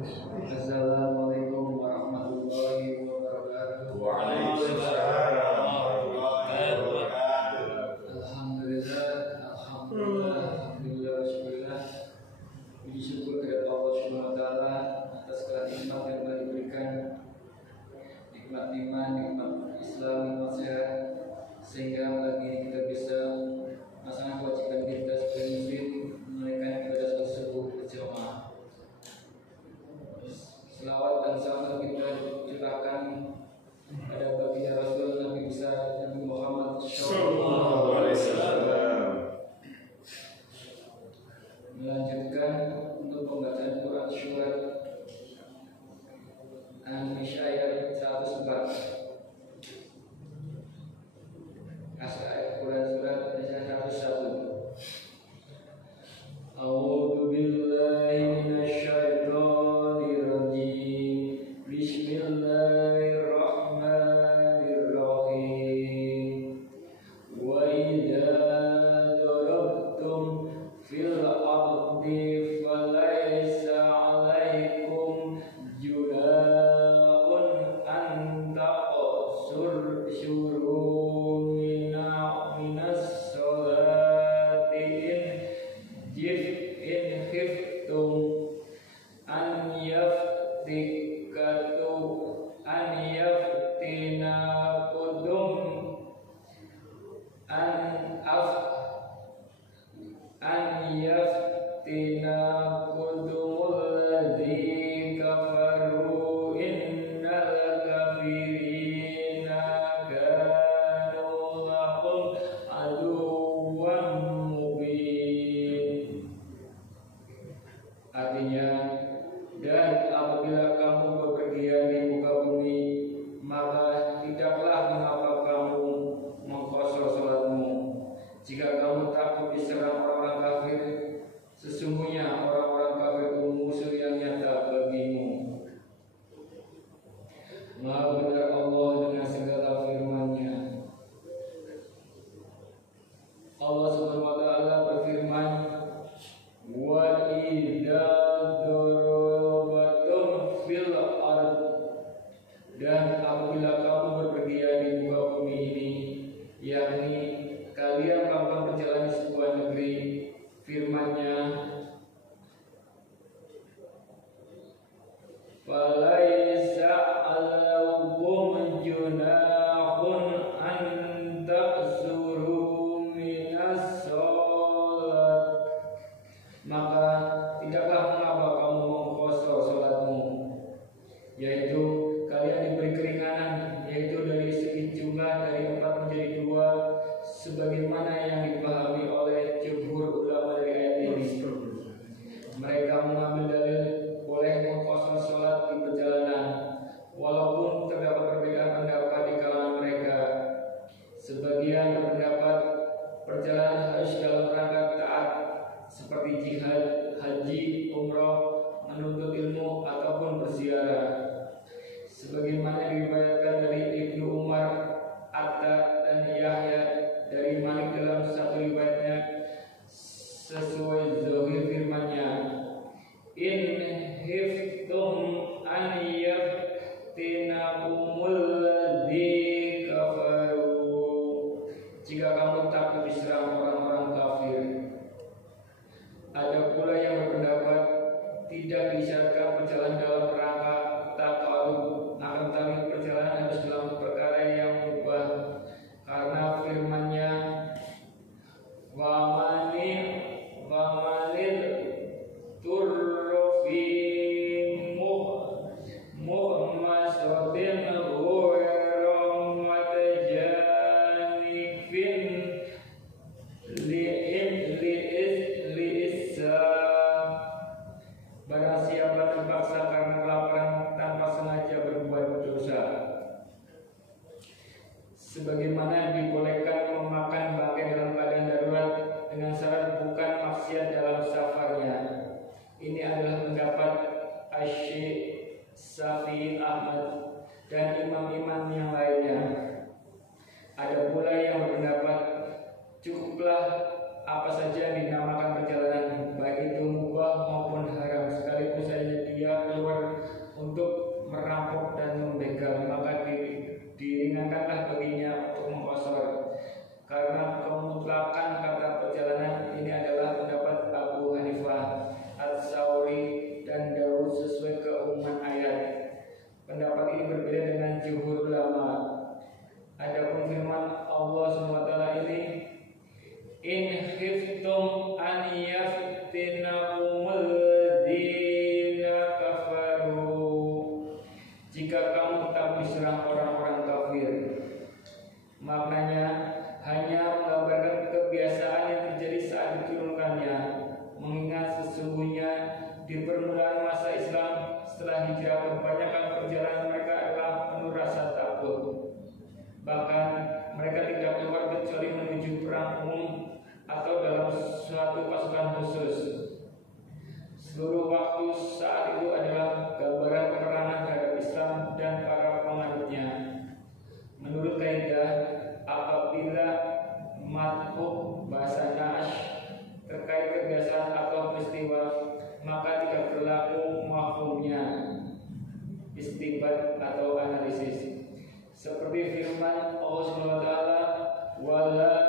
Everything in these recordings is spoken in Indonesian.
Assalamualaikum warahmatullahi wabarakatuh. Waalaikumsalam warahmatullahi wabarakatuh. Alhamdulillah, syukurillah. Puji syukur kepada Allah Subhanahu wa taala atas segala nikmat yang telah diberikan. Nikmat iman, nikmat Islam, nikmat sehat, sehingga pagi ini kita bisa melaksanakan kewajiban kita sebagai muslim menunaikan ibadah salat subuh berjamaah. Selawat dan salam kita curahkan pada baginda Rasul Nabi besar Nabi Muhammad Sallallahu alaihi wasallam. Melanjutkan untuk pembacaan Quran surat An-Nisa ayat 104. Ayat Quran surat An-Nisa 101. A'udzu billahi minasyaitonir rajim. Bismillahirrahmanirrahim. Wa idza darabtum fil ardi falaysa 'alaikum junahun an taqsuru minas sholati in khiftum an yaftinakum alladzi kafaru innal kafirina kanu lakum aduwwan mubin. Artinya, dan apabila kamu bepergian di muka bumi, maka tidaklah mengapa kamu mengqashar salatmu. Jika kamu takut diserang orang-orang kafir, sesungguhnya orang-orang kafir itu musuh yang nyata bagimu. Maha benar Allah dengan segala firman-Nya. Allah Subhanahu wa taala berfirman, wa idza darabatum fil ard, dan apabila kamu berpergian di muka bumi ini, yakni kalian melakukan perjalanan di sebuah negeri, firman-Nya, falaisa 'alaikum junahun an taqsuru minas sholat, maka tidaklah mengapa kamu mengqashar salatmu, yaitu kalian diberi keringanan, yaitu dari segi jumlah dari 4 menjadi 2, sebagaimana yang dipahami oleh jumhur ulama dari ayat ini. Mereka mengambil dalil boleh mengqashar salat di perjalanan, walaupun terdapat perbedaan pendapat di kalangan mereka. Sebagian berpendapat perjalanan harus dalam rangka taat seperti jihad, haji, umroh, menuntut ilmu ataupun berziarah. Sebagaimana diriwayatkan dari Ibnu Umar, Atta dan Yahya dari Malik dalam satu riwayatnya sesuai zahir firman-Nya, in hiftum an yaftinakumul ladzi kafaru, jika kamu takut diserang orang-orang kafir. Ada pula yang berpendapat tidak disyaratkan perjalanan dalam rangka taqarrub, akan tetapi perjalanan harus dalam perkara yang mubah, karena firman-Nya, wamanil turfi muhmasatin ghayra matajanifin li'issa, barang siapa terpaksa karena kelaparan tanpa sengaja berbuat dosa, sebagaimana dibolehkan memakan bangkai dalam keadaan darurat dengan syarat bukan maksiat dalam safarnya. Ini adalah pendapat Asy-Syaikh Syafi'i Ahmad dan imam-imam yang lainnya. Ada pula yang berpendapat cukuplah apa saja yang dinamakan perjalanan, baik itu mubah maupun haram, sekaligus saja dia keluar masa Islam setelah hijrah, kebanyakan perjalanan mereka adalah penuh rasa takut. Bahkan mereka tidak keluar kecuali menuju perang umum atau dalam suatu pasukan khusus. Seluruh waktu saat itu adalah gambaran peperangan terhadap Islam dan para penganutnya. Menurut kaidah, apabila madhub bahasa Nash terkait kebiasaan atau peristiwa, maka tidak berlaku mafhumnya, istibat atau analisis. Seperti firman Allah SWT, wala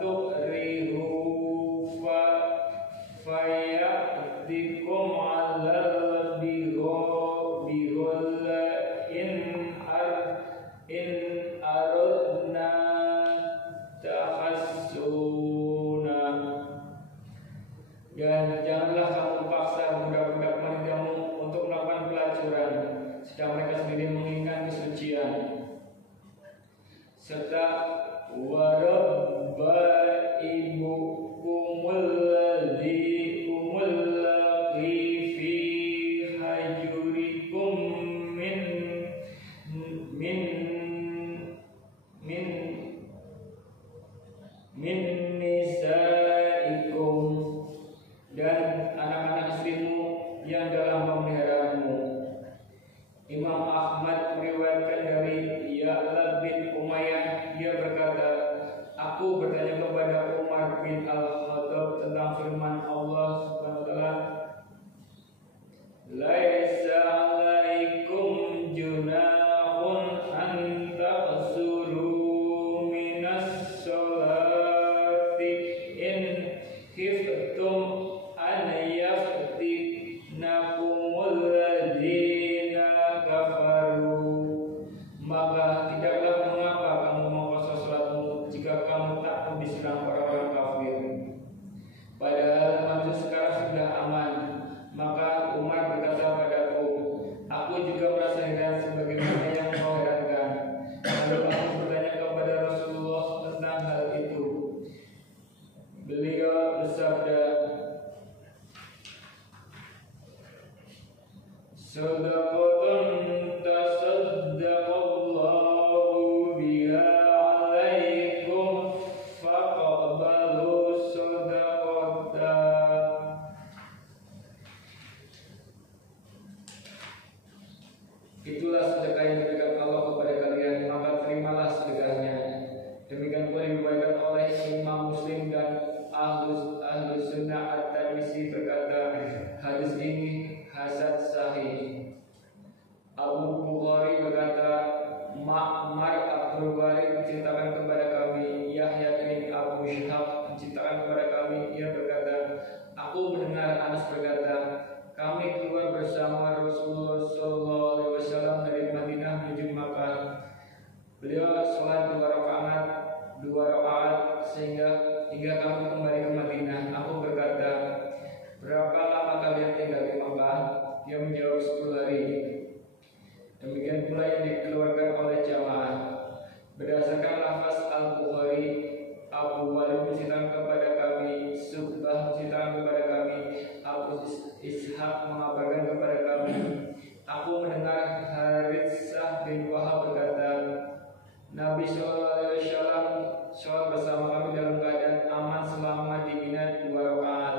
tu'rihu fayatikum alal bihul in aradna tahassuna. Dan janganlah kamu paksa budak-budak wanitamu untuk melakukan pelacuran, sedang mereka sendiri menginginkan kesucian. Serta warabba ibukumul ladzi umulqi fi hajurikum min nisaikum, dan anak-anak istrimu yang dalam pemeliharaanmu. Imam Ahmad meriwayatkan dari Ya'la bin Umayyah, dia berkata, aku bertanya kepada Umar bin Al-Khattab tentang firman Allah Subhanahu wa taala, laisa 'alaikum junahun an taqsuru minas sholati in khiftum an yaftinakumul ladzina kafaru. Maka tidaklah mengapa kamu mengkosor salatmu jika kamu takut diserang orang-orang kafir. Padahal manusia sekarang sudah aman. Maka Umar berkata padaku, aku juga merasa heran sebagaimana yang kau herankan. Lalu aku bertanya kepada Rasulullah tentang hal itu. Beliau bersabda, sadaqatun tasaddaqallahu biha 'alaikum faqbalu sadaqata. Itulah sedekah yang diberikan Allah kepada kalian, maka terimalah sedekahnya. Demikian pula diriwayatkan oleh Imam Muslim dan Ahlus Sunnah At-Tirmidzi berkata, hadis ini hasan sahih. Abu Bukhari berkata, Ma'mar Abdul Warid menceritakan kepada kami, Yahya bin Abu Shihab menceritakan kepada kami, ia berkata, aku mendengar Anas berkata, kami keluar bersama Rasulullah SAW dari Madinah menuju Makkah. Beliau sholat 2 rakaat hingga kami kembali ke Madinah. Aku berkata, berapa lama kalian tinggal di Makkah? Dia menjawab 10 hari. Demikian pula yang dikeluarkan oleh jamaah. Berdasarkan lafaz Al-Bukhari, Abu Walid menceritakan kepada kami, Subah menceritakan kepada kami, Abu Ishaq mengabarkan kepada kami, aku mendengar Haritsah bin Wahab berkata, Nabi SAW sholat bersama kami dalam keadaan aman selama di Mina 2 rakaat.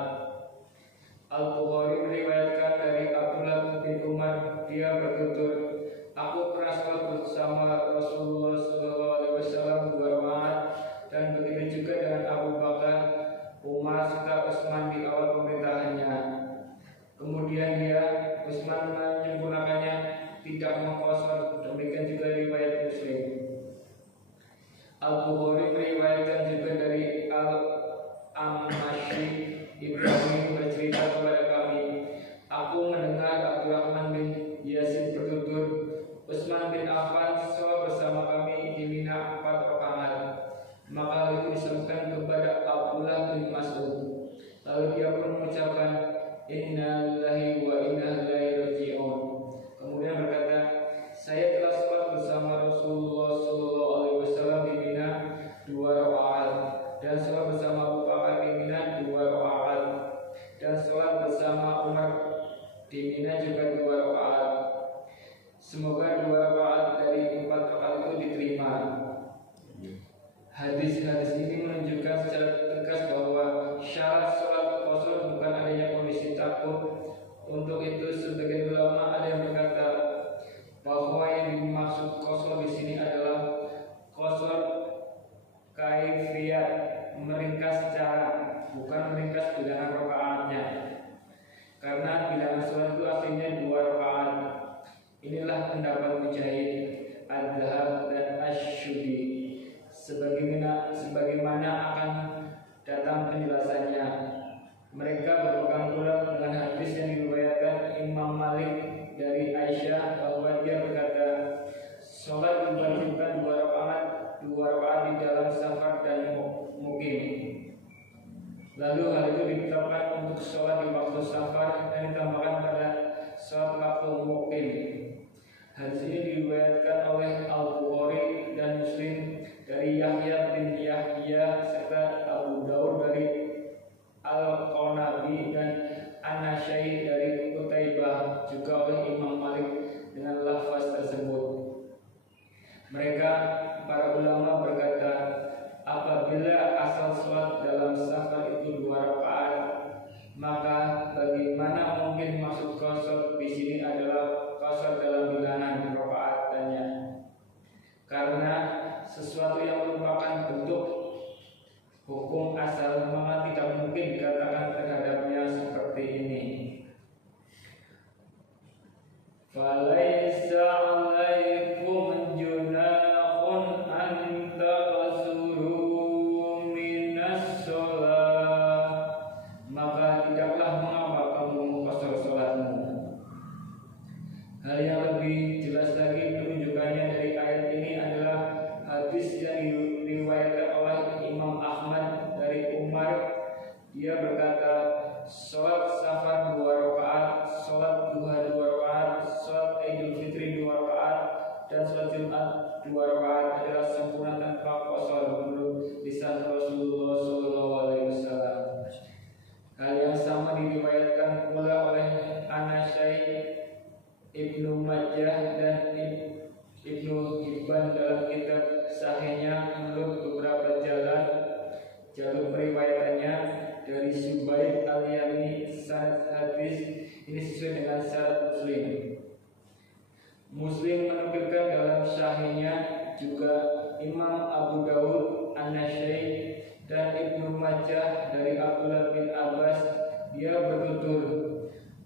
Al-Bukhari meriwayatkan dari Abdullah bin Umar, dia bertutur, aku pernah sholat bersama Rasulullah SAW 2 rakaat, dan begitu juga dengan Abu Bakar, Umar serta Utsman di awal pemerintahannya. Kemudian Utsman menyempurnakannya, tidak mengkosor. Demikian juga riwayat Muslim. Al-Bukhari meriwayatkan juga dari Al-Amashi, Ibrahim bercerita kepada kami, aku mendengar Abdurrahman bin Yazid bertutur, Utsman bin Affan sholat bersama kami di Mina 4 rakaat. Maka hal itu disampaikan kepada Abdullah bin Mas'ud. Lalu dia pun mengucapkan, Inna lillahi wa inna ilaihi raji'un. Inina juga 2 rakaat. Semoga 2 rakaat dari 4 rakaat itu diterima. Hadis-hadis ini menunjukkan secara tegas bahwa syarat sholat qasar bukan adanya kondisi takut. Untuk itu sebagian ulama ada yang berkata bahwa yang dimaksud qasar di sini adalah qasar kaifiyat, meringkas cara, bukan meringkas bilangan rakaatnya. Karena bilangan sholat itu aslinya 2 rakaat. Inilah pendapat Mujahid, Ad-Dhahab dan Asy-Syubi. Sebagaimana akan datang penjelasannya. Mereka berpegang pula dengan hadis yang diriwayatkan Imam Malik dari Aisyah bahwa dia berkata, sholat diwajibkan 2 rakaat di dalam safar dan mukim. Lalu hal itu ditetapkan untuk sholat di waktu safar dan ditambahkan pada sholat waktu mukim. Hadis ini diriwayatkan oleh Al-Bukhari dan Muslim dari Yahya bin Yahya serta Abu Daud dari Al-Qanabi dan An-Nasyai dari Qutaibah, juga oleh Imam Malik dengan lafaz tersebut. Mereka para ulama berkata, apabila asal sholat dalam safar itu 2 rakaat, maka bagaimana mungkin maksud qasar di sini adalah qasar dalam bilangan rakaatannya? Karena sesuatu yang merupakan bentuk hukum asal maka tidak mungkin dikatakan terhadapnya seperti ini. Falaisa 'alaikum junahun an taqsuru minas shalah, maka tidaklah mengapa kamu qasar salatmu. Hal yang lebih jelas lagi penunjukannya dari ayat ini adalah hadis yang diriwayatkan oleh Imam Ahmad dari Umar. Dia berkata, sholat safar 2 rakaat, sholat duha 2 rakaat, sholat Idul Fitri 2 rakaat, dan sholat Jumat 2 rakaat adalah sempurna tanpa qasar menurut lisan Rasulullah SAW. Hal yang sama diriwayatkan pula oleh An-Nasyai, Ibnu Majah dan Ibnu Hibban dalam kitab Sahihnya menurut beberapa jalur periwayatannya dari Subaid al-Yamni. Sanad hadis ini sesuai dengan syarat Muslim menukilkan dalam Sahihnya, juga Imam Abu Daud, An-Nasyai dan Ibnu Majah dari Abdullah bin Abbas. Dia bertutur,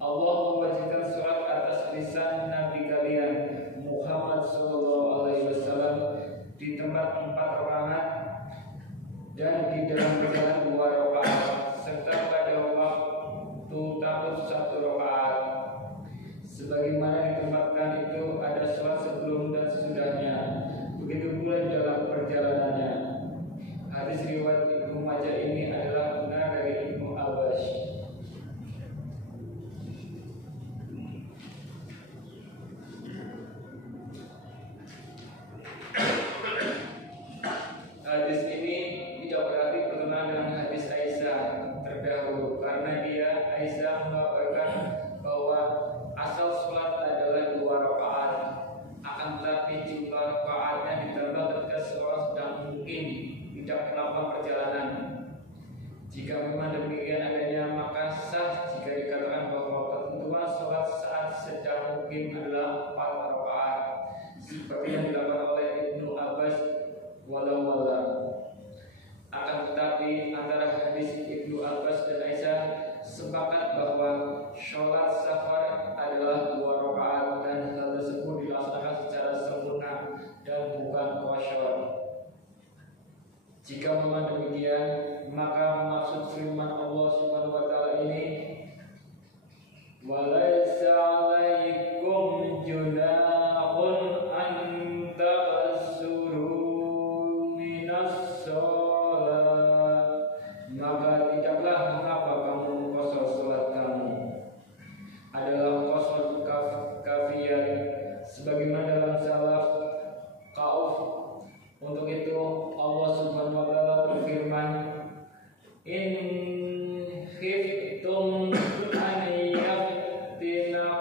Allah mewajibkan sholat atas lisan Nabi kalian Muhammad SAW di tempat 4 rakaat dan di dalam perjalanan 2 rakaat serta pada waktu takut 1 rakaat. Sebagaimana ditempatkan itu ada sholat sebelum dan sesudahnya, begitu pula dalam perjalanannya. Hadis riwayat Ibnu Majah ini adalah benar dari Ibnu Abbas. Hadis ini tidak berarti bertentangan dengan hadis Aisyah terdahulu, karena Aisyah mengabarkan bahwa asal sholat adalah 2 rakaat, akan tetapi jumlah rakaatnya ditambah ketika seorang sedang mungkin tidak melakukan perjalanan. Jika memang demikian adanya, maka sah jika dikatakan bahwa ketentuan sholat saat sedang mungkin adalah 4 rakaat, seperti yang dilakukan oleh Ibnu Abbas wala. Akan tetapi antara hadis Ibnu Abbas dan Aisyah sepakat bahwa sholat safar adalah 2 rakaat dan hal tersebut dilaksanakan secara sempurna dan bukan qasar. Jika memang demikian, maka maksud firman Allah Subhanahu wa taala ini, walaisa 'alaikum junahun an taqsuru minas shalah, maka tidaklah mengapa kamu qasar salat kamu, adalah qasar kafiyah sebagaimana dalam salaf qauf. Untuk itu Allah Subhanahu wa taala berfirman, in khiftum an yaftina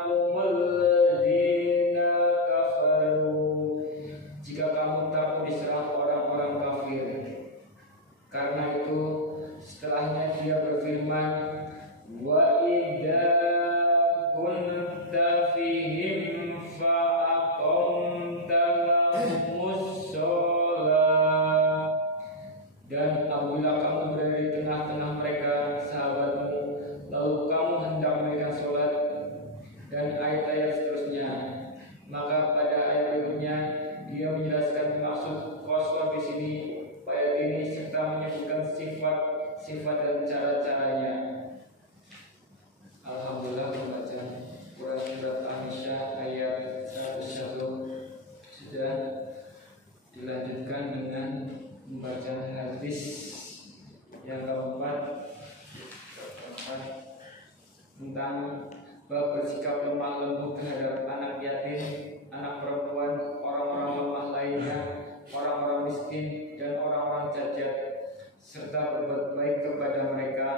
lemah lembut terhadap anak yatim, anak perempuan, orang-orang lemah lainnya, orang-orang miskin, dan orang-orang cacat, serta berbuat baik kepada mereka,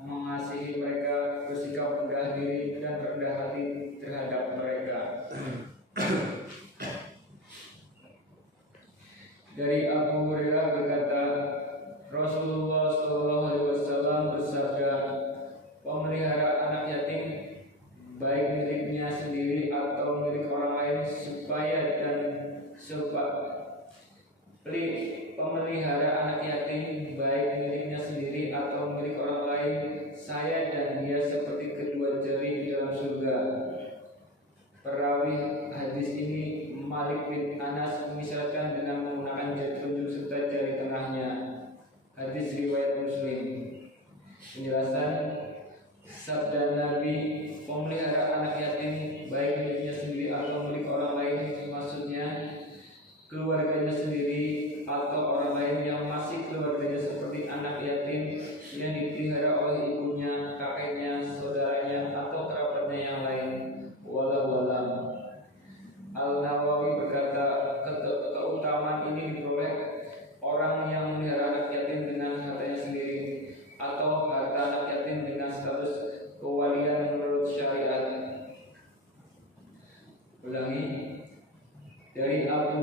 mengasihi mereka, bersikap rendah diri dan rendah hati terhadap mereka. Dari Abu Hurairah berkata, Rasulullah SAW bersabda, pemelihara anak yatim baik miliknya sendiri atau milik orang lain pemelihara anak yatim baik miliknya sendiri atau milik orang lain, saya dan dia seperti kedua jari di dalam surga. Perawi hadis ini Malik bin Anas misalkan dengan menggunakan jari telunjuk serta jari tengahnya. Hadis riwayat Muslim. Penjelasan sabda Nabi, pemelihara anak yatim baik miliknya sendiri atau milik orang lain, maksudnya keluarganya sendiri atau orang lain yang masih keluarganya seperti anak yatim yang dipelihara oleh ibunya, kakeknya, saudaranya atau kerabatnya yang lain. Wallahu a'lam. Al-Nawawi berkata, keutamaan ini diperoleh orang yang memelihara anak yatim dengan hartanya sendiri atau harta anak yatim dengan status kewalian menurut syariat. Ulangi. Dari Abu